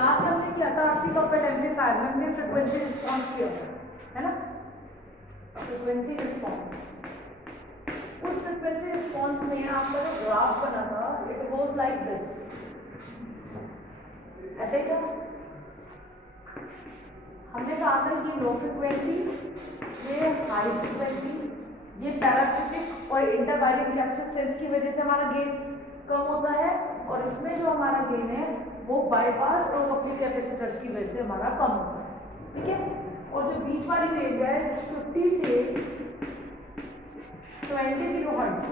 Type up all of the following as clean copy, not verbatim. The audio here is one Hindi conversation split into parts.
लास्ट हमने किया था आरसी कपल्ड एम्पलीफायर में हमने फ्रीक्वेंसी रिस्पॉन्स किया है ना, फ्रीक्वेंसी रिस्पॉन्स। उस फ्रीक्वेंसी रिस्पॉन्स में आपका जो ग्राफ बना था इट गोज लाइक दिस, ऐसे क्या हमने कहा था ये लो फ्रीक्वेंसी, ये हाई फ्रीक्वेंसी, ये पैरासिटिक और इंटरवायरिंग कैपेसिटेंस की वजह से हमारा गेन कम होता है, और इसमें जो हमारा गेन है वो बाईपास और कपलिंग कैपेसिटर्स की वजह से हमारा कम होता है, ठीक है। और जो बीच वाली रेंज है 50 से 20 किलो हर्ट्ज,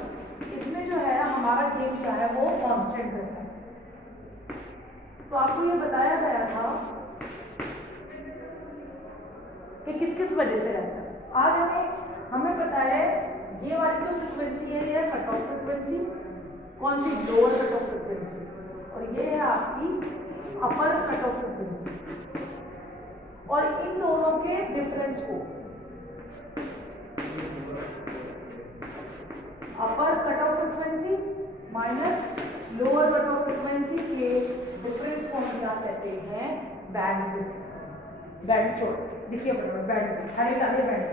इसमें जो है हमारा गेन क्या है वो कांस्टेंट रहता है। तो आपको ये बताया गया था कि किस किस वजह से रहता है। आज हमें पता है ये वाली जो फ्रिक्वेंसी है ये कट ऑफ फ्रिक्वेंसी, कौन सी, लोअर कट ऑफ फ्रिक्वेंसी, और ये है आपकी अपर कट ऑफ फ्रिक्वेंसी। और इन दोनों के डिफरेंस को, upper cut off frequency minus lower cut off frequency के डिफरेंस को हम क्या कहते हैं, बैंडविड्थ। बैंड छोड़ देखिए बैंड हरे डाले बैंड।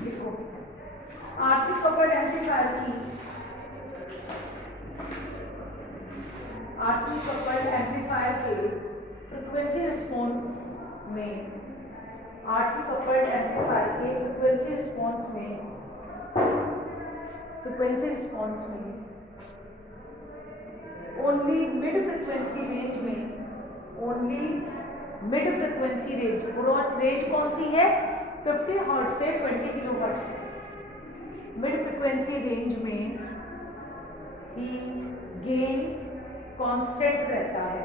देखो आरसी कपल्ड एम्पलीफायर की, आरसी कपल्ड एम्पलीफायर के फ्रीक्वेंसी रिस्पॉन्स में, आरसी कपल्ड एम्पलीफायर के फ्रीक्वेंसी रिस्पॉन्स में, फ्रीक्वेंसी रिस्पॉन्स में ओनली मिड फ्रीक्वेंसी रेंज में, only mid frequency range, range कौन सी है 50 हर्ट्ज से 20 kilo hertz, mid frequency range में ही गेन कांस्टेंट रहता है,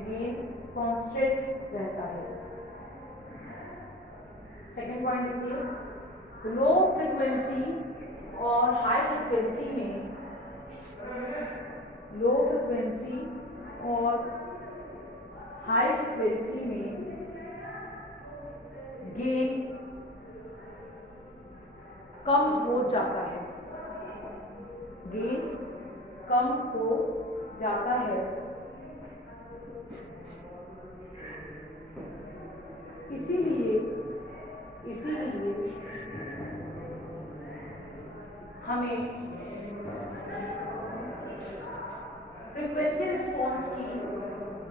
गेन कांस्टेंट रहता है। सेकेंड पॉइंट देखिए, लो फ्रीक्वेंसी और हाई फ्रीक्वेंसी में, लो फ्रीक्वेंसी और हाई फ्रीक्वेंसी में गेन कम हो जाता है, गेन कम हो जाता है। इसीलिए हमें फ्रीक्वेंसी रिस्पॉन्स की,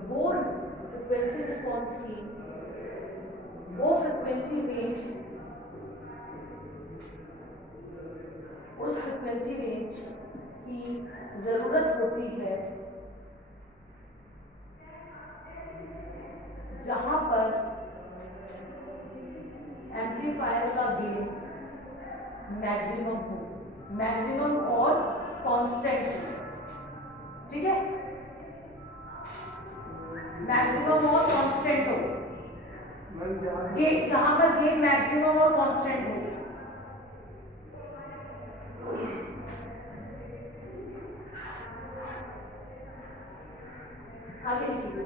वो फ्रीक्वेंसी रिस्पॉन्स की वो फ्रीक्वेंसी रेंज, उस फ्रीक्वेंसी रेंज की जरूरत होती है जहां पर एम्पलीफायर का गेन मैक्सिमम हो, मैक्सिमम और कांस्टेंट, ठीक है, मैक्सिमम और कांस्टेंट हो, गेन जहां पर गेन मैक्सिमम और कांस्टेंट हो। आगे देखिए,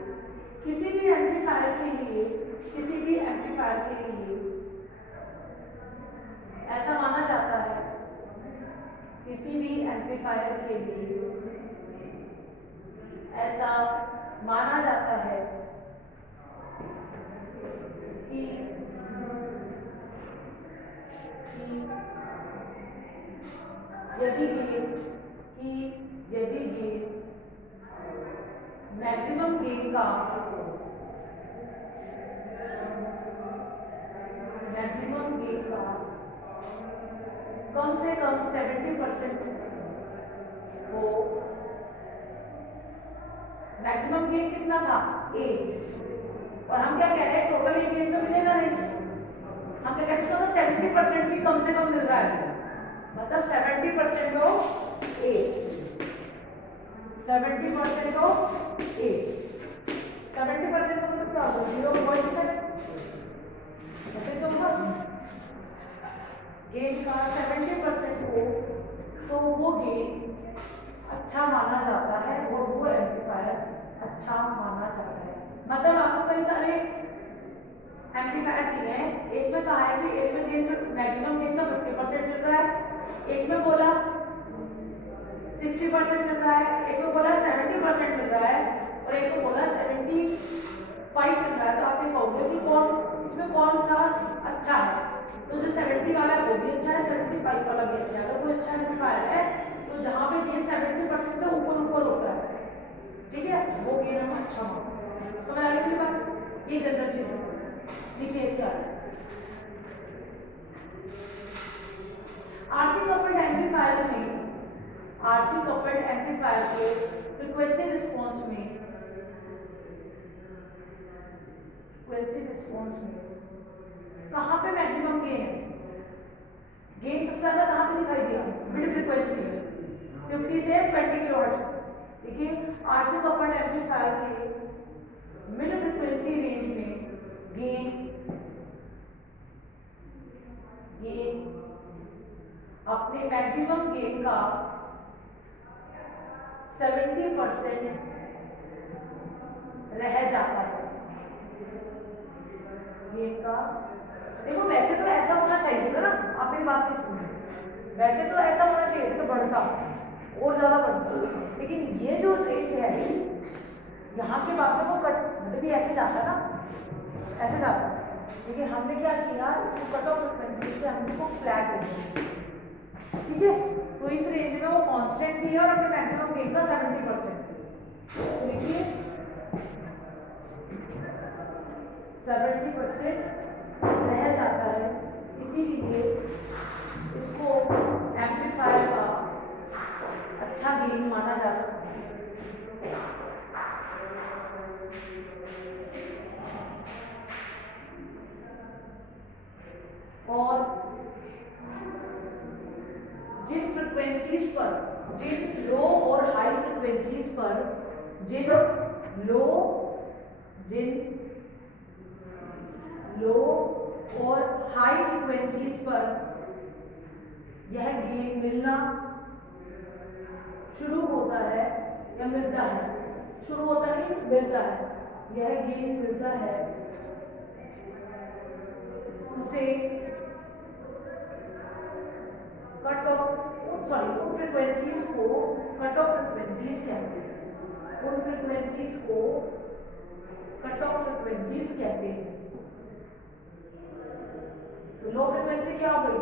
किसी भी एम्पलीफायर के लिए, किसी भी एम्पलीफायर के लिए ऐसा माना जाता है, किसी भी एम्पलीफायर के लिए ऐसा माना जाता है कि यदि गेन मैक्सिमम गेन का, मैक्सिमम गेन का कम से कम 70% हो, मैक्सिमम गेन कितना था ए, और हम क्या कह रहे हैं टोटल ये गेन तो मिलेगा नहीं, हम क्या कहते हैं 70% भी कम से कम मिल रहा है, मतलब 70% हो ए, 70% हो ए, 70% का मतलब क्या होगा 0.7, ऐसे तो होगा, गेन का 70% हो तो वो गेन अच्छा माना जाता है और वो एम्पलीफायर अच्छा माना जाता है। मतलब आपको कई सारे एम्पलीफायर्स दिए हैं एक में कहा है कि एक में गेन मैक्सिमम गेन का 50% मिल रहा है, एक में बोला 60% मिल रहा है, एक में बोला 70% मिल रहा है और एक में बोला 75 मिल रहा है। तो आप ये कहोगे कि कौन इसमें कौन सा अच्छा है? तो जो 70 वाला है वो भी अच्छा है, 75 वाला भी अच्छा है। अगर कोई अच्छा एम्पलीफायर है तो जहाँ पे गेन 70% से ऊपर ऊपर होता है, ठीक है, वो गेन हम अच्छा हो। समझ आ गई मेरी बात? ये जनरल चीज है। देखिए इसका आरसी कपल्ड एम्पलीफायर में, आरसी कपल्ड एम्पलीफायर के फ्रीक्वेंसी रिस्पांस में, फ्रीक्वेंसी रिस्पांस में कहाँ पे मैक्सिमम गेन है? गेन सबसे ज्यादा कहाँ पे दिखाई दिया? मिड फ्रीक्वेंसी में, 50 से 20 किलोहर्ट्ज। देखिए आरसी कपल्ड एम्पलीफायर के मिड फ्रीक्वेंसी रेंज में गेन अपने मैक्सिमम गेन का 70% रह जाता है। गेन का देखो वैसे तो ऐसा होना चाहिए था ना, आप मेरी बात नहीं सुन, वैसे तो ऐसा होना चाहिए था, तो बढ़ता और ज्यादा बढ़ता, लेकिन ये जो रेंज है यहाँ के बाद में वो कट भी ऐसे जाता ना, ऐसे जाता, लेकिन हमने क्या किया, इसको कट ऑफ फ्रीक्वेंसी से हम इसको फ्लैट कर दिया, ठीक है। तो इस रेंज में वो कांस्टेंट भी है और अपने मैक्सिमम गेन का 70%, देखिए 70% रह जाता है, इसीलिए इसको एम्पलीफायर का अच्छा गेन माना जा सकता है। और जिन फ्रीक्वेंसीज पर, जिन लो और हाई फ्रीक्वेंसीज पर, जिन लो और हाई फ्रीक्वेंसीज पर यह गेन मिलना शुरू होता है या मिलता है, शुरू होता नहीं मिलता है, यह गेन मिलता है, उसे कट ऑफ, सॉरी उन फ्रीक्वेंसीज को कट ऑफ फ्रीक्वेंसीज कहते हैं, उन फ्रीक्वेंसीज को कट ऑफ फ्रीक्वेंसीज कहते हैं। तो लो फ्रीक्वेंसी क्या हो गई?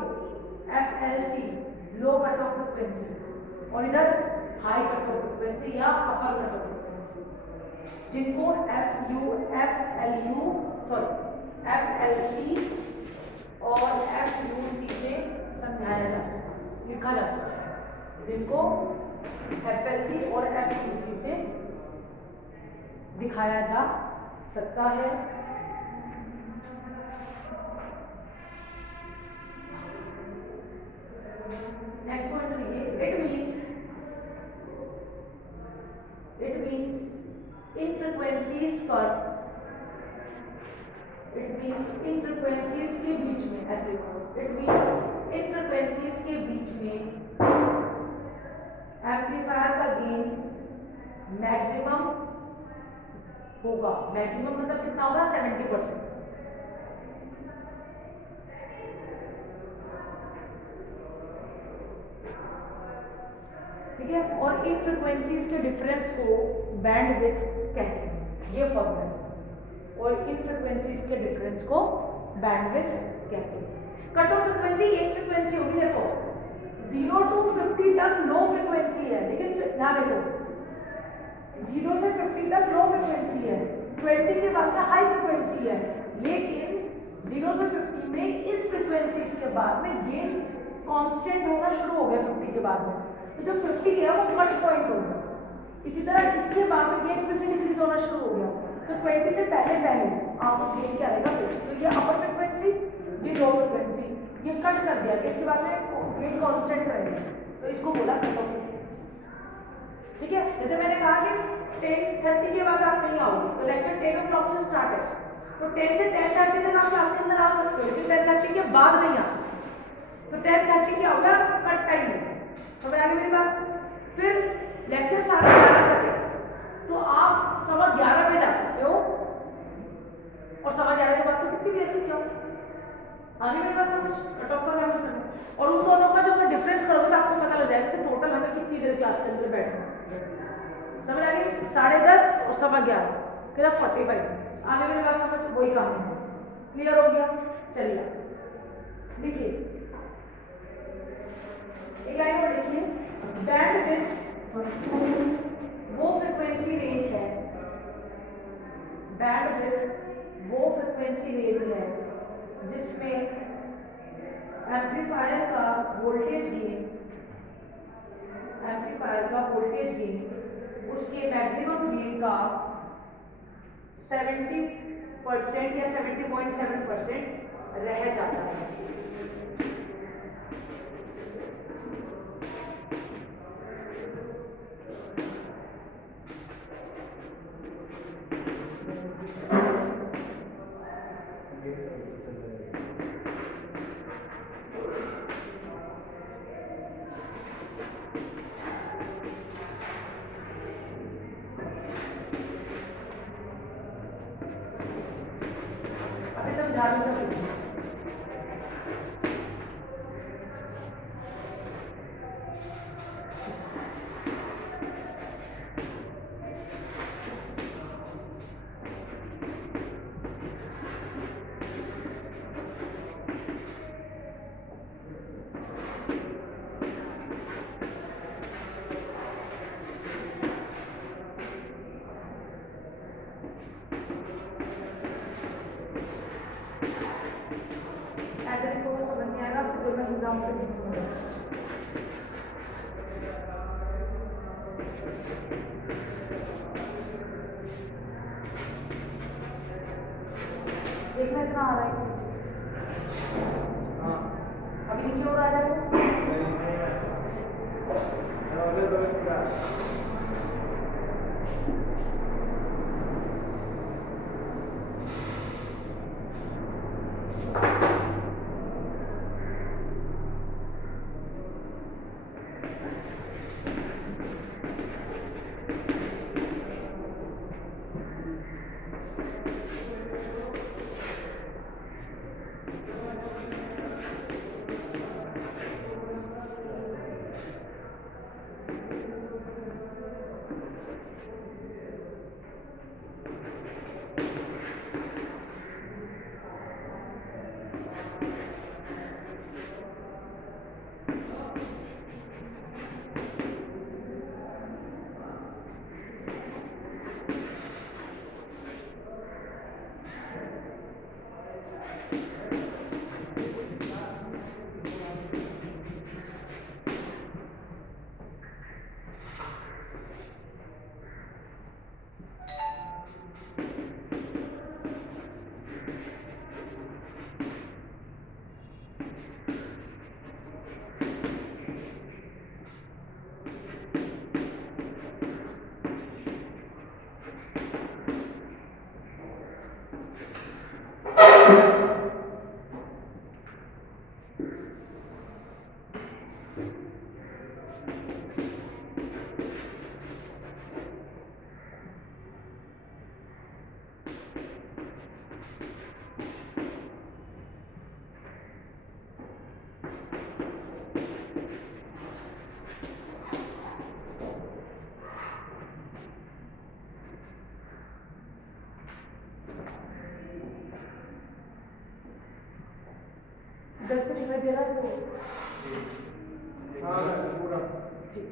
FLC, लो कट ऑफ फ्रीक्वेंसी, और इधर हाई कट ऑफ फ्रीक्वेंसी या अपर कट ऑफ फ्रीक्वेंसी, जिनको FLC और FUC से समझाया जा सकता है, लिखा जा सकता है, जिनको FLC और FUC से दिखाया जा सकता है। नेक्स्ट पॉइंट लिखिए, इट मीन्स इन फ्रीक्वेंसीज पर, इट मीन्स इन फ्रीक्वेंसीज के बीच में, ऐसे इट मीन्स इन फ्रीक्वेंसीज के बीच में एम्पलीफायर का गेन मैक्सिमम होगा। मैक्सिमम मतलब कितना होगा? 70%, ठीक है। और इन फ्रीक्वेंसीज के डिफरेंस को बैंडविड्थ कहते हैं, ये फॉर्मूला है, और इन फ्रीक्वेंसीज के डिफरेंस को बैंडविड्थ कहते हैं। कट ऑफ फ्रीक्वेंसी एक फ्रीक्वेंसी होगी, देखो 0 to 50 तक लो फ्रीक्वेंसी है, लेकिन यहाँ देखो 0 से 50 तक लो फ्रीक्वेंसी है, 20 के बाद में हाई फ्रीक्वेंसी है, लेकिन 0 से 50 में इस फ्रीक्वेंसी के बाद में गेन कांस्टेंट होना शुरू हो गया 50 के बाद में, तो जब 50 है वो कट पॉइंट होगा। इसी तरह इसके बाद में गेन फिर से डिक्रीज होना शुरू हो गया, तो 20 से पहले आपको गेन क्या आएगा फिक्स, तो ये अपर फ्रीक्वेंसी, ये लो फ्रीक्वेंसी, ये कट कर दिया कि इसके बाद में गेन कांस्टेंट रहेगा, तो इसको बोला कट ऑफ फ्रीक्वेंसी, ठीक है। जैसे मैंने कहा कि 10:30 के बाद आप नहीं आओगे, तो लेक्चर 10 o'clock से स्टार्ट है, तो 10 से 10:30 तक आप क्लास के अंदर आ सकते हो, लेकिन 10:30 के बाद नहीं आ सकते, तो 10:30 क्या होगा? कट टाइम है, समझ आ गई मेरी बात। फिर लेक्चर 11:30 तक है, तो आप 11:15 पे जा सकते हो, और 11:15 के बाद तो कितनी देर तक जाओ, आगे मेरे पास समझ कट ऑफ का क्या मतलब है। और उन दोनों का जो मैं डिफरेंस करोगे तो आपको पता लग जाएगा कि टोटल हमें कितनी देर क्लास के अंदर बैठना है। समझ आ गई? 10:30 और 11:15 कितना 45 मिनट। आगे मेरे पास समझ वही काम है। क्लियर हो गया? चलिए देखिए एक लाइन और देखिए, बैंड विड्थ वो फ्रिक्वेंसी रेंज है, बैंड विड्थ वो फ्रिक्वेंसी रेंज है जिसमें एम्पलीफायर का वोल्टेज गेन, एम्पलीफायर का वोल्टेज गेन उसके मैक्सिमम गेन का 70% या 70.7% रह जाता है। अभी समझा दूंगा। ऐसे भी थोड़ा समझ नहीं आएगा तो मैं समझाऊंगा। देखना इतना आ रहा है। हाँ अभी नीचे और आ जाएगा। इधर से दिखाई दे रहा है तो हाँ पूरा ठीक।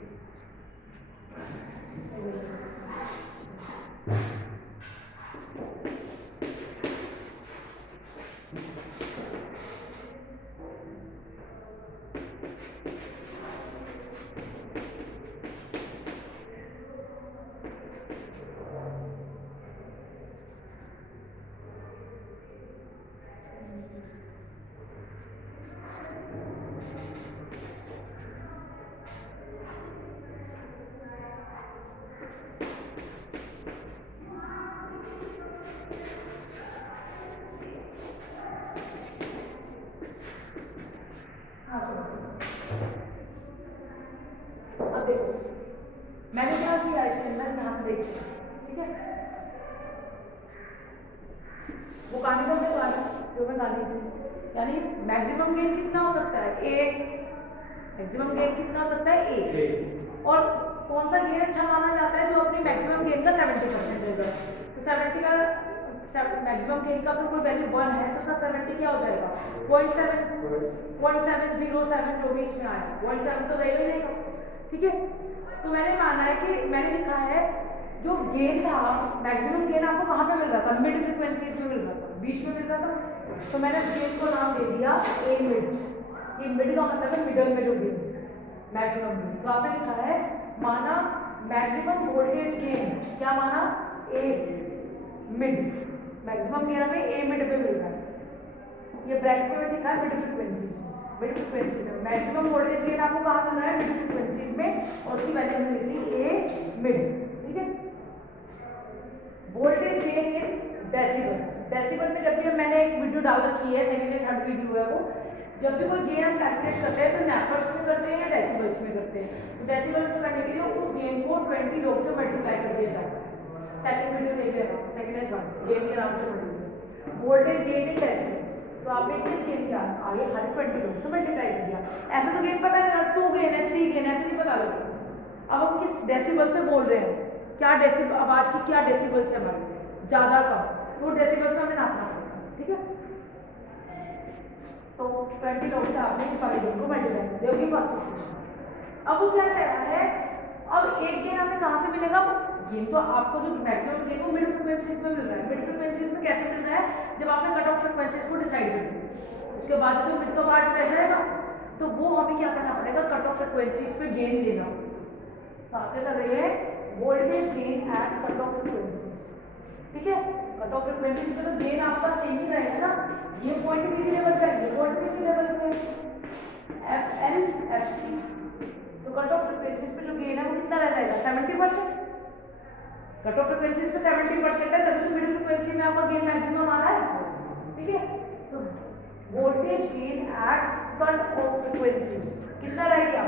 अब देखो मैंने क्या किया इसके अंदर यहाँ से देखिए ठीक है। वो गाने का मैं गाना जो मैं गाने थी यानी मैक्सिमम गेन कितना हो सकता है? ए। मैक्सिमम गेन कितना हो सकता है? ए। और कौन सा गेन अच्छा माना जाता है? जो अपनी मैक्सिमम गेन का 70% हो जाए। तो 70 का मैक्सिमम गेन का अगर कोई वैल्यू 1 है तो उसका 70 क्या हो जाएगा? 0.707 जो भी इसमें आया 0.7 तो रहेगा ही रहेगा। ठीक है, तो मैंने माना है कि मैंने लिखा है जो गेन था मैक्सिमम गेन आपको कहाँ पे मिल रहा था? मिड फ्रिक्वेंसीज में मिल रहा था, बीच में मिल रहा था। तो मैंने गेन को नाम दे दिया ए मिड। ये मिड का मतलब है मिडल में जो गेन मैक्सिमम गेन। तो आपने लिखा है माना मैक्सिमम वोल्टेज गेन, क्या माना? ए मिड। मैक्सिमम गेन हमें ए मिड पे मिल रहा है। ये ब्रैकेट में लिखा है मिड फ्रिक्वेंसीज में। मिड फ्रिक्वेंसीज में मैक्सिमम वोल्टेज गेन आपको कहाँ मिल रहा है? मिड फ्रिक्वेंसीज में, और उसकी वैल्यू हमने लिख दी ए मिड। ठीक है, voltage gain in decibel. Decibel में जब भी मैंने एक वीडियो डाल रखी है, सेकंड या थर्ड वीडियो है वो, जब भी कोई गेन हम कैलकुलेट करते हैं तो नैपर्स में करते हैं या डेसिबल्स में करते हैं। तो डेसिबल्स में करने के लिए उस गेन को 20 लोग से मल्टीप्लाई कर दिया जाता है। सेकंड वीडियो देख लेना, सेकंड इज वन गेन के नाम से multiply. Voltage gain in decibels, तो आपने किस गेन किया? आगे खाली 20 लोग से मल्टीप्लाई कर दिया। ऐसा तो गेन पता नहीं, 2 गेन है 3 गेन ऐसे नहीं पता लगता। अब हम किस डेसिबल से बोल रहे हैं? क्या डेसिबल, आवाज की क्या डेसिबल से हमारे ज्यादा कम, तो डेसिबल्स में हमें नापना पड़ेगा। ठीक है, तो 20 लोग से आपने इस वाले गेन को मल्टीप्लाई कर दिया, फर्स्ट इक्वेशन। अब वो क्या कह रहा है? अब एक गेन हमें कहाँ से मिलेगा? गेन तो आपको जो मैक्सिमम गेन वो मिड फ्रिक्वेंसीज में मिल रहा है। मिड फ्रिक्वेंसीज में कैसे मिल रहा है? जब आपने कट ऑफ फ्रिक्वेंसीज को डिसाइड कर लिया, उसके बाद जो मिड का पार्ट रह जाएगा, तो वो हमें क्या करना पड़ेगा? कट ऑफ फ्रिक्वेंसीज पे गेन लेना। तो आप क्या कर रहे हैं? Voltage gain at cut off frequencies. ठीक है, कट ऑफ फ्रिक्वेंसीज पे तो गेन आपका सेम ही रहेगा ना। ये पॉइंट भी इसी लेवल पे है, ये पॉइंट भी इसी लेवल पे है, एफ एन एफ सी। तो कट ऑफ फ्रिक्वेंसीज पे जो गेन है वो कितना रह जाएगा? 70%। कट ऑफ फ्रिक्वेंसीज पे 70% है, तभी तो मिड फ्रिक्वेंसी में आपका गेन मैक्सिमम आ रहा है। ठीक है, तो voltage gain at cut off frequencies कितना रह गया?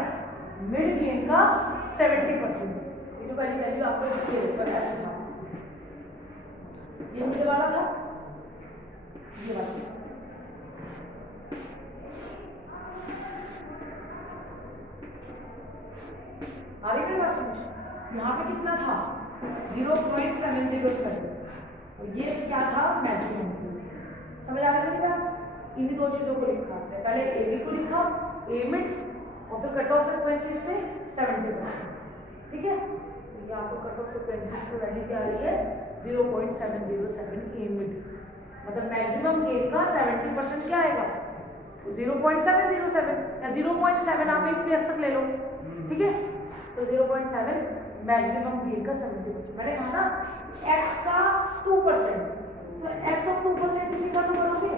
मिड गेन का 70%। ये जो पहली वैल्यू आपको दिखी है ऊपर ऐसे था, ये मिड वाला था, ये वाला। आ रही मेरे पास समझ? यहाँ पे कितना था? 0.707, और ये क्या था? मैक्सिमम। समझ आ रहा है? इन्हीं दो चीजों को लिखा है, पहले ए बी को लिखा ए मिड, और फिर कट ऑफ फ्रिक्वेंसीज पे 70%। ठीक है, तो ये आपको कट ऑफ फ्रिक्वेंसीज की वैल्यू क्या आ रही है? 0.707 ए मिड। मतलब मैक्सिमम गेन का 70% क्या आएगा? 0.707 या 0.7 आप एक प्लेस तक ले लो। ठीक है, तो 0.7 मैक्सिमम गेन का 70%। मैंने कहा ना x का 2%, तो x ऑफ 2% इसी का तो करोगे,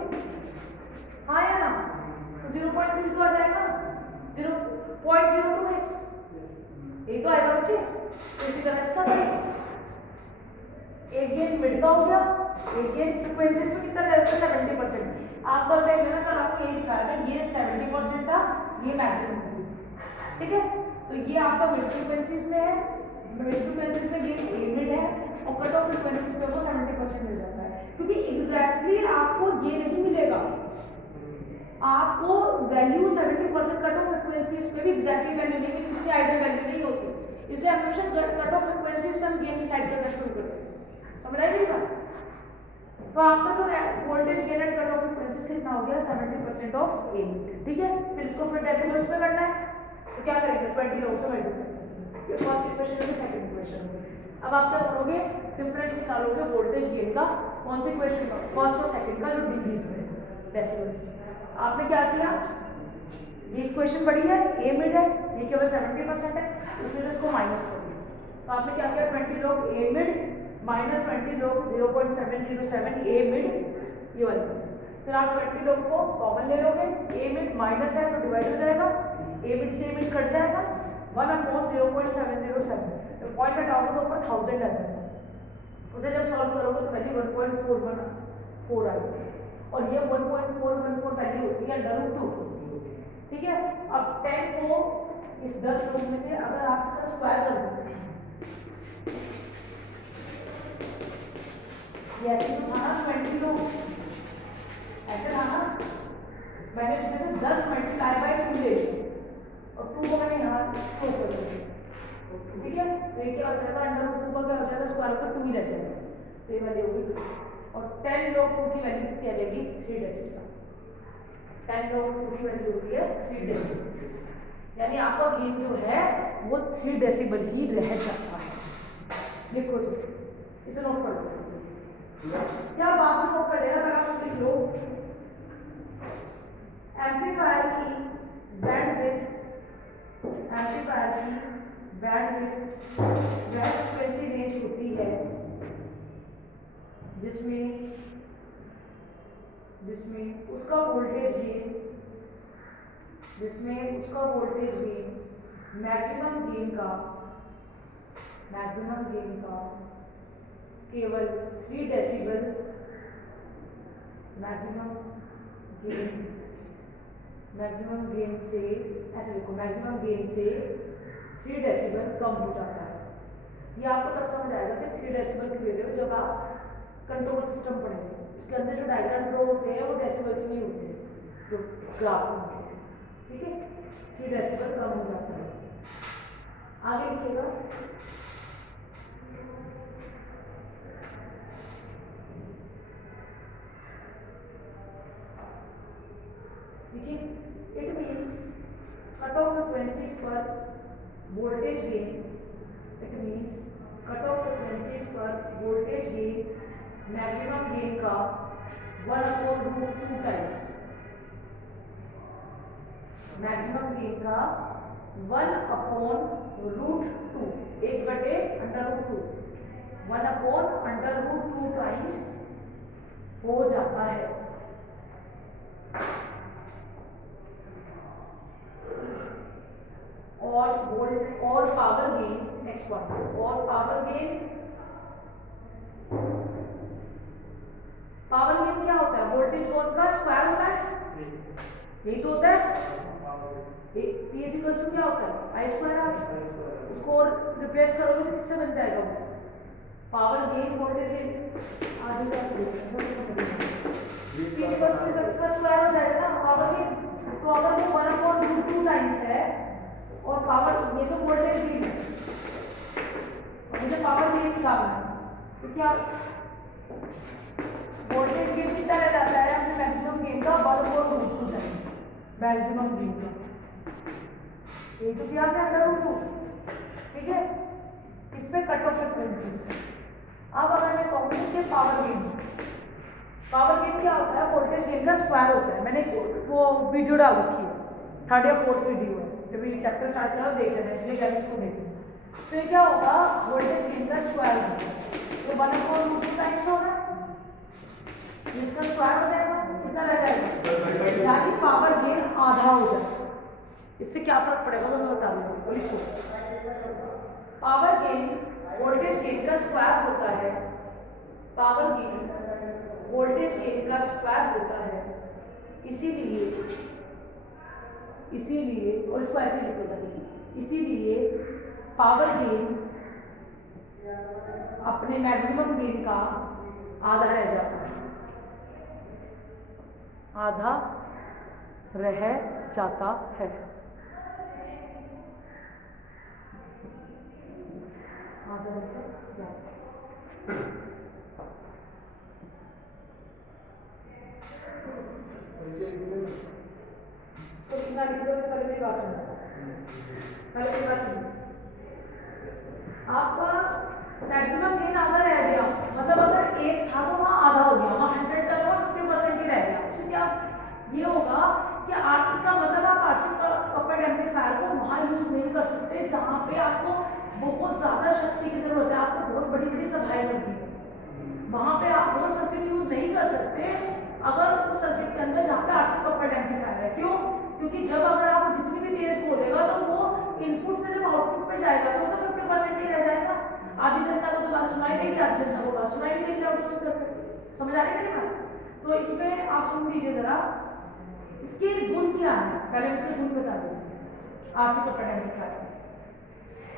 हाँ या ना? तो 0.2 तो आ जाएगा, 0.02x ये तो आएगा बच्चे। तो इसी तरह इसका करेंगे। एक गेन मिड का हो गया, एक गेन फ्रिक्वेंसीज में कितना ले रहे थे? 70%। आप कल देख लेना, कल आपको ये दिखाया था, ये 70% था, ये मैक्सिमम था। ठीक है, तो ये आपका मिड फ्रिक्वेंसीज में है, मिड फ्रिक्वेंसीज में गेन ए मिड है, और कट ऑफ फ्रिक्वेंसीज पे वो 70% मिल जाता है। क्योंकि एग्जैक्टली आपको ये नहीं मिलेगा, आपको वैल्यू 70% कट ऑफ फ्रिक्वेंसीज पे भी एग्जैक्टली वैल्यू नहीं मिलेगी, क्योंकि आइडियल वैल्यू नहीं होती। इसलिए हमेशा कट ऑफ फ्रिक्वेंसीज से हम गेन डिसाइड करना शुरू करते हैं। समझ आई मेरी बात? तो आपका जो voltage gain at cut off frequencies कितना हो गया? 70% ऑफ ए। ठीक है, फिर इसको फिर डेसिबल्स में करना है, तो क्या करेंगे? 20 लोग से मल्टीप्लाई करेंगे। ये फर्स्ट इक्वेशन है, सेकंड इक्वेशन है। अब आप क्या करोगे? डिफरेंस निकालोगे वोल्टेज गेन का, कौन सी इक्वेशन का? फर्स्ट और सेकंड का, जो डिग्रीज में डेसिबल्स। आपने क्या किया? ये इक्वेशन बड़ी है, ए मिड है, ये केवल 70% है, इसलिए इसको माइनस कर दिया। तो आपने क्या किया? 20 लोग ए मिड माइनस 20 लोग 0.707 ए मिड, ये वाली। फिर आप 20 लोग को कॉमन ले लोगे, ए मिड माइनस है तो डिवाइड हो जाएगा, ए मिड से ए मिड कट जाएगा, 1/0.707। तो पॉइंट हटाओगे तो ऊपर 1000 आ जाएगा। उसे जब सॉल्व करोगे तो वैल्यू 1.414 आएगी, और ये 1.414 वैल्यू होती है √2। ठीक है, अब 10 को इस 10 लोग में से अगर आप इसका स्क्वायर कर देते हैं, ये ऐसे तो था ना 20 लोग, ऐसे था ना, मैंने इसमें से 10 मल्टीप्लाई बाई 2 ले लिया और 2 को मैंने यहाँ इसके ऊपर ले लिया, ठीक है। तो ये क्या हो जाएगा, अंडर रूट 2 का क्या हो जाएगा, स्क्वायर रूट 2 ही रह जाएगा, तो ये वाली होगी। और 10 log 2 की वैल्यू कितनी आ जाएगी, 3 डेसिबल। 10 log 2 की वैल्यू होती है 3 डेसिबल, यानी आपका गेन जो है वो 3 डेसिबल ही रह जाता है। लिखो इसे नोट कर लो, क्या बात नोट कर लेना, पहले आप लिख लो। एम्पलीफायर की बैंडविड्थ, एम्पलीफायर की बैंडविड्थ वह फ्रीक्वेंसी रेंज होती है जिसमें उसका वोल्टेज गेन मैक्सिमम गेन का केवल 3 डेसिबल, मैक्सिमम गेन से, ऐसे देखो, मैक्सिमम गेन से 3 डेसिबल कम हो जाता है। ये आपको तब समझ आएगा कि 3 डेसिबल क्यों ले रहे हो, जब आप कंट्रोल सिस्टम पढ़ेंगे। इसके अंदर जो डायग्राम ड्रॉ होते हैं वो डेसिबल्स में ही होते हैं, जो ग्राफ होते हैं, ठीक है। 3 डेसिबल कम हो जाता है। आगे लिखिएगा, देखिए, it means cut off frequencies पर वोल्टेज गेन, मैक्सिमम गेन का 1/√2 टाइम्स, मैक्सिमम गेन का 1/√2, 1/√2, 1/√2 टाइम्स हो जाता है। और पावर गेन, नेक्स्ट पॉइंट, और पावर गेन क्या होता है, वोल्टेज गेन का स्क्वायर होता है, यही तो होता है। P क्या होता है, I स्क्वायर R, उसको रिप्लेस करोगे तो किससे बन जाएगा, पावर गेन वोल्टेज गेन आगे का स्क्वायर हो जाएगा ना, पावर गेन। तो अगर वो 1/√2 टाइम्स है और पावर, ये तो वोल्टेज गेन है और मुझे पावर गेन निकालना है, तो क्या वोल्टेज गेन कितना रह जाता है, अपने मैक्सिमम गेन का 1/√2 टाइम्स मैक्सिमम गेन का, ये तो क्या है √2, ठीक है। इस पे कट ऑफ फ्रीक्वेंसी। अब अगर मैं कहूँ कि पावर गेन क्या होता है, वोल्टेज गेन का स्क्वायर होता है। मैंने वो वीडियो डाल रखी है, 3rd या 4th वीडियो है, जब ये चैप्टर स्टार्ट करा देख लेना, इसलिए कह रही इसको देखना। तो ये क्या होगा, वोल्टेज गेन का स्क्वायर होगा, तो 1/√2 टाइम्स होगा, इसका स्क्वायर हो जाएगा, कितना रह जाएगा, यानी पावर गेन आधा हो जाएगा। इससे क्या फर्क पड़ेगा तो मैं बता दूंगा, लिखो। पावर गेन वोल्टेज गेन का स्क्वायर होता है, पावर गेन वोल्टेज गेन का स्क्वायर होता है, इसीलिए और इसको ऐसे लिखेगा, इसीलिए पावर गेन अपने मैक्सिमम गेन का आधा रह जाता है, आधा रह जाता है। आपका मैक्सिमम गेन आधा रह गया, मतलब अगर 1 था तो वहाँ आधा हो गया, वहाँ 100 था तो 50% ही रह गया। उससे क्या ये होगा कि आप, इसका मतलब आप RC कपल्ड एम्पलीफायर को वहाँ यूज नहीं कर सकते जहाँ पे आपको बहुत ज़्यादा शक्ति की जरूरत है, आपको बहुत बड़ी बड़ी सभाएं लगती है, वहाँ पे आप वो सर्किट यूज नहीं कर सकते अगर उस सर्किट के अंदर जहाँ पे RC कपल्ड एम्पलीफायर है। क्यों? क्योंकि जब अगर आप जितनी भी तेज बोलेगा तो वो इनपुट से जब आउटपुट पे जाएगा तो 50% ही रह जाएगा, आधी जनता को तो बात सुनाई देगी, आधी जनता को बात सुनाई नहीं देगी लाउडस्पीकर पे। समझ आ रही है बात? तो इसमें आप सुन लीजिए जरा, इसके गुण क्या है, पहले इसके गुण बता दें। RC कपल्ड एम्पलीफायर,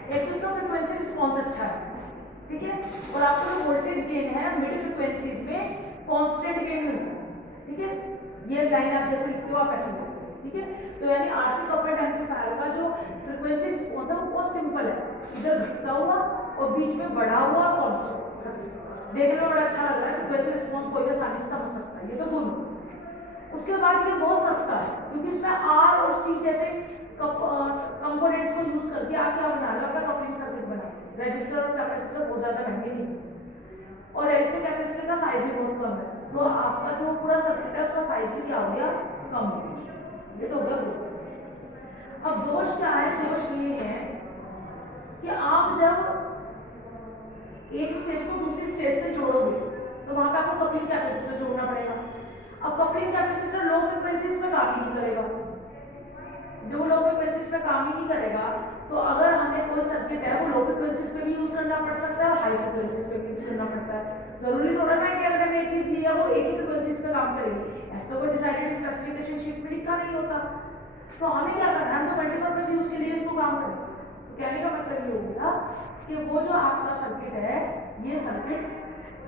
एक तो इसका फ्रीक्वेंसी रिस्पॉन्स अच्छा है, ठीक है, और आपका जो वोल्टेज गेन है मिड फ्रीक्वेंसीज में कांस्टेंट गेन मिलता है, ठीक है। ये लाइन आप जैसे लिखते हो आप ऐसे लिखते हो, ठीक है। तो यानी आरसी कपल्ड एम्पलीफायर का जो फ्रीक्वेंसी रिस्पॉन्स है वो बहुत सिंपल है, इधर घटता हुआ और बीच में बढ़ा हुआ और कांस्टेंट। देखने में बड़ा अच्छा लग रहा है, फ्रीक्वेंसी रिस्पॉन्स कोई आसानी से समझ सकता है, ये तो गुड। उसके बाद ये बहुत सस्ता है क्योंकि इसमें आर और सी जैसे कंपोनेंट्स को यूज करके आप क्या बना रहे हो, अपना कपलिंग सर्किट बना। रजिस्टर और कैपेसिटर बहुत ज्यादा महंगे नहीं और रजिस्टर कैपेसिटर का साइज भी बहुत कम है, तो आपका जो पूरा सर्किट है उसका साइज भी क्या हो गया, कम हो गया। ये तो हो गया good। अब दोष क्या है, दोष ये है कि आप जब एक स्टेज को दूसरी स्टेज से जोड़ोगे तो वहां पे आपको कपलिंग कैपेसिटर जोड़ना पड़ेगा। अब कपलिंग कैपेसिटर लो फ्रीक्वेंसीज में काम ही नहीं करेगा, जो लो फ्रीक्वेंसीज में काम ही नहीं करेगा तो अगर हमें कोई सर्किट है वो लो फ्रीक्वेंसीज पे भी यूज करना पड़ सकता है और हाई फ्रीक्वेंसीज पे भी यूज करना पड़ता है। जरूरी थोड़ा ना कि अगर हमने एक चीज ली है वो एक ही फ्रीक्वेंसीज पे काम करेगी, ऐसा कोई डिसाइडेड स्पेसिफिकेशन शीट में लिखा नहीं होता। तो हमें क्या करना है, हम तो मल्टीपर्पज यूज के लिए इसको काम करें। तो कहने का मतलब ये हो गया कि वो जो आपका सर्किट है, ये सर्किट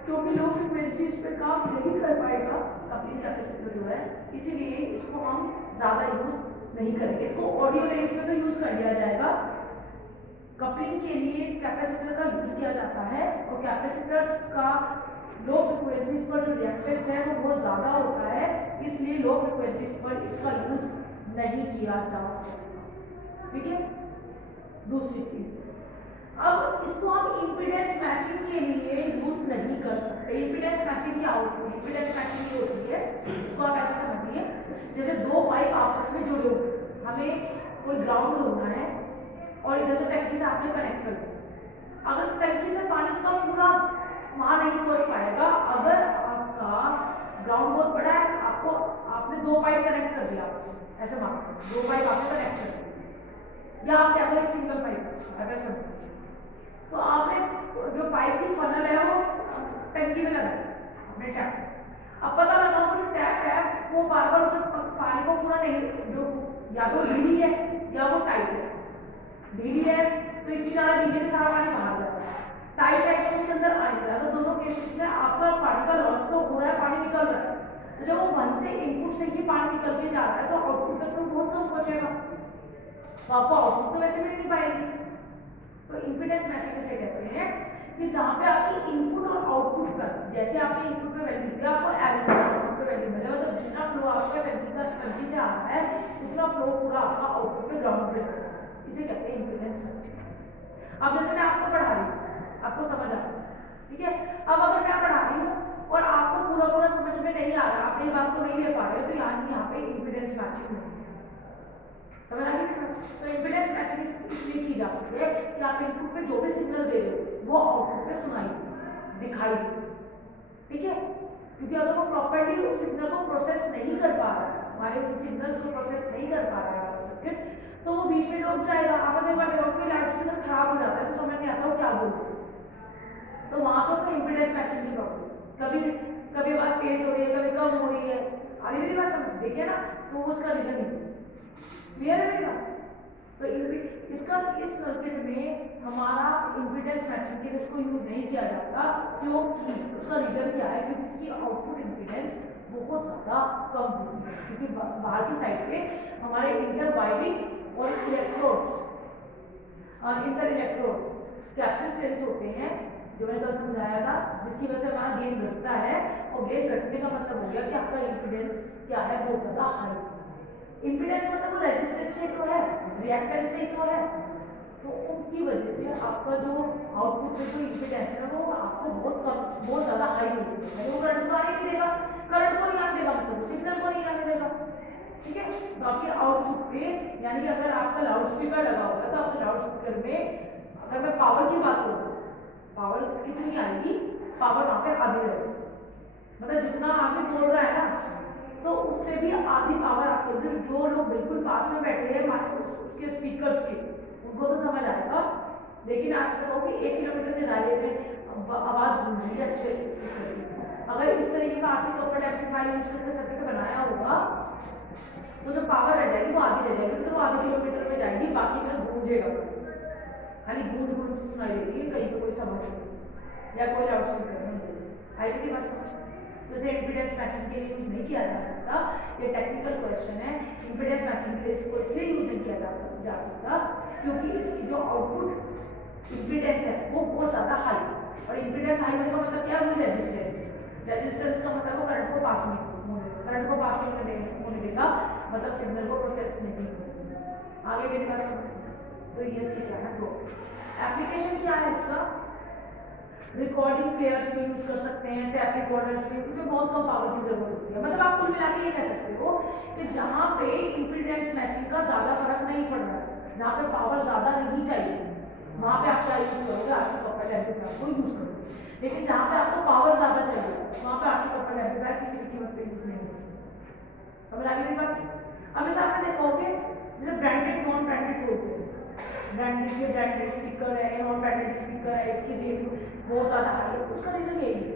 क्योंकि लो फ्रीक्वेंसीज पे काम नहीं कर पाएगा कपलिंग कैपेसिटर जो है, इसीलिए इसको हम ज्यादा यूज नहीं करेंगे। इसको ऑडियो रेंज में तो यूज कर लिया जाएगा, कपलिंग के लिए कैपेसिटर का यूज किया जाता है और कैपेसिटर्स का लो फ्रीक्वेंसीज पर जो रिएक्टेंस है वो बहुत ज्यादा होता है, इसलिए लो फ्रीक्वेंसीज पर इसका यूज नहीं किया जा सकता, ठीक है। दूसरी चीज, अब इसको हम इंपीडेंस मैचिंग के लिए यूज नहीं कर सकते। इंपीडेंस मैचिंग क्या होती है, इंपीडेंस मैचिंग ये होती है, इसको आप ऐसे समझिए जैसे दो पाइप आपस में जुड़े हुए, हमें कोई ग्राउंड होना है और इधर से टंकी से आपने कनेक्ट कर दिया। अगर टंकी से पानी का पूरा वहां नहीं पहुंच पाएगा, अगर आपका ग्राउंड बहुत बड़ा है, आपको आपने दो पाइप कनेक्ट कर दिया आपस में, ऐसे मान दो पाइप आपने कनेक्ट कर दिया या आप क्या करो एक सिंगल पाइप अगर समझ, तो आपने जो पाइप की फनल है वो टंकी में लगा अपने टैप। अब पता लगा वो जो टैप है वो बार बार उसे पानी को पूरा नहीं, जो या तो ढीली है या वो टाइट है। ढीली है तो इतनी ज्यादा ढीली के सारा पानी बाहर जाता है, टाइट है तो उसके अंदर आ जाता है। तो दोनों केसेस में आपका पानी का लॉस तो हो रहा है, पानी निकल रहा है। तो जब वो वन से इनपुट से ही पानी निकल के जा रहा है तो आउटपुट तक तो बहुत कम पहुंचेगा, तो आपको आउटपुट तो वैसे मिल नहीं पाएगी। तो इंपीडेंस मैचिंग किसे कहते हैं कि जहां पे आपकी इनपुट और आउटपुट पर, जैसे आपने इनपुट पे वैल्यू दिया आपको एज इट इज आउटपुट पे वैल्यू मिले, मतलब जितना फ्लो आपका टंकी से आ रहा है उतना फ्लो पूरा आपका आउटपुट पे ग्राउंड पे जाता है, इसे कहते हैं इंपीडेंस मैचिंग। अब जैसे मैं आपको पढ़ा रही हूँ, आपको समझ आ रहा है, ठीक है। अब अगर मैं पढ़ा रही हूँ और आपको पूरा पूरा समझ में नहीं आ रहा, आप ये बात को नहीं ले पा रहे हो, तो यहाँ पे इंपीडेंस मैचिंग नहीं है, समझ आ गई। तो इंपीडेंस मैचिंग इसलिए की जाती है कि आप इनपुट पे जो भी सिग्नल दे रहे हो वो आउटपुट पे सुनाई दिखाई दे, ठीक है। क्योंकि अगर वो प्रॉपर्ली उस सिग्नल को प्रोसेस नहीं कर पा रहा है, हमारे सिग्नल्स को प्रोसेस नहीं कर पा रहा है सर्किट, तो वो बीच में रुक जाएगा। आप अगर बार देखो कि लाउडस्पीकर खराब हो जाता है तो समझ नहीं आता वो क्या बोल रहे हैं, तो वहां पर कोई इंपीडेंस मैचिंग की प्रॉब्लम, कभी कभी बात तेज हो रही है, कभी कम हो रही है, आगे मेरी बात समझ देखिए ना, तो उसका रीजन नहीं क्लियर है मेरी बात। तो इसका इस सर्किट में हमारा इंपीडेंस मैचिंग के लिए इसको यूज नहीं किया जाता, क्योंकि उसका रीजन क्या है, क्योंकि इसकी आउटपुट इंपीडेंस बहुत ज्यादा कम होती है, क्योंकि बाहर की साइड पे हमारे इंटर वायरिंग और इलेक्ट्रोड्स इंटर इलेक्ट्रोड कैपेसिटेंस होते हैं, जो मैंने कल समझाया था, जिसकी वजह से हमारा गेन घटता है, और गेन घटने का मतलब हो गया कि आपका इंपीडेंस क्या है, बहुत ज्यादा हाई। इंपीडेंस मतलब वो रेजिस्टेंस से तो है, रिएक्टेंस से तो है, तो उनकी वजह से आपका जो आउटपुट में जो इंपीडेंस है वो आपको बहुत कम, बहुत ज्यादा हाई हो जाएगा, वो करंट को आने नहीं देगा, करंट को नहीं आने देगा, मतलब सिग्नल को नहीं आने देगा, ठीक है। तो आपके आउटपुट पे, यानी कि अगर आपका लाउड स्पीकर लगा होगा तो आपके लाउड स्पीकर में अगर मैं पावर की बात करूँ, पावर कितनी आएगी, पावर वहां पे आधी रहेगी, मतलब जितना आगे बोल रहा है ना तो उससे भी आधी पावर आपको, जो लोग बिल्कुल पास में बैठे हैं उसके स्पीकर्स के, उनको तो समझ आएगा, लेकिन आप ऐसा कहो कि 1 किलोमीटर के दायरे में आवाज गूंज रही है अच्छे स्पीकर की, अगर इस तरीके का आरसी कपल्ड एम्पलीफायर यूज करके सर्किट बनाया होगा तो जो पावर रह जाएगी वो आधी रह जाएगी, तो वो आधे किलोमीटर में जाएगी, बाकी में गूंजेगा, खाली गूंज गूंज सुनाई देगी, कहीं पे कोई समझ नहीं या कोई लाउड स्पीकर नहीं, आई मेरी बात समझ। तो इसे इम्पीडेंस मैचिंग के लिए यूज नहीं किया जा सकता। ये टेक्निकल क्वेश्चन है, इम्पीडेंस मैचिंग के लिए इसको इसलिए यूज नहीं किया जा सकता क्योंकि इसकी जो आउटपुट इम्पीडेंस है वो बहुत ज़्यादा हाई है, और इम्पीडेंस हाई होने का मतलब क्या हुई, रेजिस्टेंस। रेजिस्टेंस का मतलब वो करंट को पास नहीं होने देगा, करंट को पास नहीं होने देगा मतलब सिग्नल को प्रोसेस नहीं होगा। आगे मेरे पास समझ, तो ये इसकी क्या है प्रोब। एप्लीकेशन क्या है इसका, रिकॉर्डिंग प्लेयर्स में यूज कर सकते हैं, टैप रिकॉर्डर्स में, इसमें बहुत कम पावर की जरूरत होती है। मतलब आप कुल मिला के ये कह सकते हो कि जहाँ पे इम्पीडेंस मैचिंग का ज्यादा फर्क नहीं पड़ रहा है, जहाँ पे पावर ज्यादा नहीं चाहिए, वहाँ पे आप क्या यूज करोगे, आरसी कपल्ड एम्पलीफायर को यूज करोगे। लेकिन जहाँ पे आपको पावर ज्यादा चाहिए वहाँ पे आरसी कपल्ड एम्पलीफायर किसी भी कीमत पे यूज नहीं होगा। समझ आ गई मेरी बात। अब इसे आपने देखा होगा जैसे ब्रांडेड नॉन ब्रांडेड बोलते हैं, ब्रांडेड ये ब्रांडेड स्पीकर है, नॉन ब्रांडेड स्पीकर है, इसकी रेट बहुत ज़्यादा हाई है, उसका रीज़न यही है।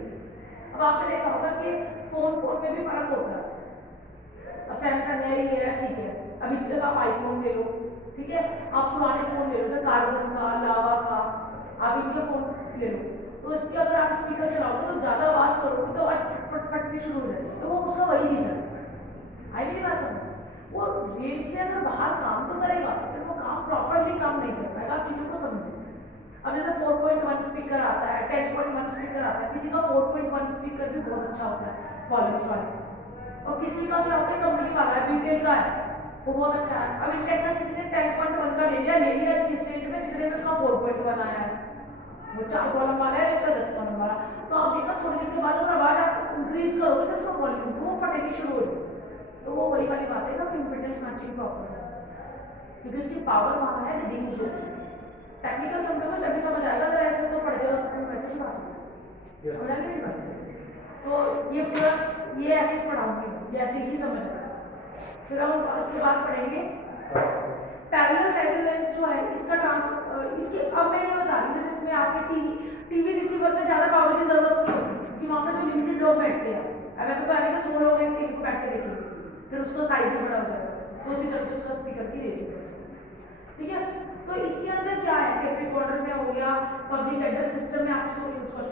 अब आपने देखा होगा कि फोन में भी फर्क होता है। अब सैमसंग है, ये है, ठीक है, अब इसी जगह आप आईफोन ले लो, ठीक है, आप पुराने फ़ोन ले लो जैसे कार्बन का, लावा का, आप इनके फ़ोन ले लो, तो इसके अगर आप स्पीकर चलाओगे तो ज़्यादा आवाज़ करोगे तो आवाज़ फटफटनी शुरू हो जाएगी, तो वो उसका वही रीज़न है। आई मेरी बात समझ, वो रेंज से अगर बाहर काम तो करेगा लेकिन वो काम प्रॉपरली काम नहीं कर पाएगा, आप चीज़ों को समझें। अब जैसे 4.1 स्पीकर आता है, 10.1 स्पीकर आता है, किसी का 4.1 स्पीकर भी बहुत अच्छा होता है वॉल्यूम्स वाले, और किसी का क्या होता है कंपनी वाला है, बीटेल का है, वो बहुत अच्छा है। अब इनके अच्छा किसी ने 10.1 का ले लिया किस रेंज में, जितने में उसका 4.1 आया है, वो 4 कॉलम वाला है, इसका 10 कॉलम वाला, तो आप देखो थोड़ी देर के बाद अगर आवाज आप इंक्रीज करोगे ना उसका वॉल्यूम वो फटेगी शुरू हो जाएगी। तो वो वही वाली बात है ना, इम्पीडेंस मैचिंग प्रॉपर है क्योंकि उसकी पावर वहाँ है रिड्यूस होती है। टेक्निकल समझोगे तभी समझ आएगा, अगर ऐसे तो पढ़ जाओ तो वैसे नहीं पढ़ा सकते, समझ आ गई बात। तो ये पूरा ये ऐसे ही पढ़ाऊंगी, जैसे ही समझ आएगा। फिर हम उसके बाद पढ़ेंगे पैरेलल रेजोनेंस जो है इसका इसकी। अब मैं ये बता रही हूँ जैसे इसमें आपके टीवी रिसीवर में ज़्यादा पावर की जरूरत नहीं होती क्योंकि वहाँ पर जो लिमिटेड लोग बैठते हैं, अब ऐसा तो आने के 100 लोग टीवी को बैठ के देखेंगे, फिर उसका साइज भी बड़ा हो जाएगा, तो उसी तरह से उसका स्पीकर की रेटिंग, ठीक है। तो इसके अंदर क्या है, टेप रिकॉर्डर में हो गया, पब्लिक एड्रेस सिस्टम में आप इसको यूज कर सकते हैं।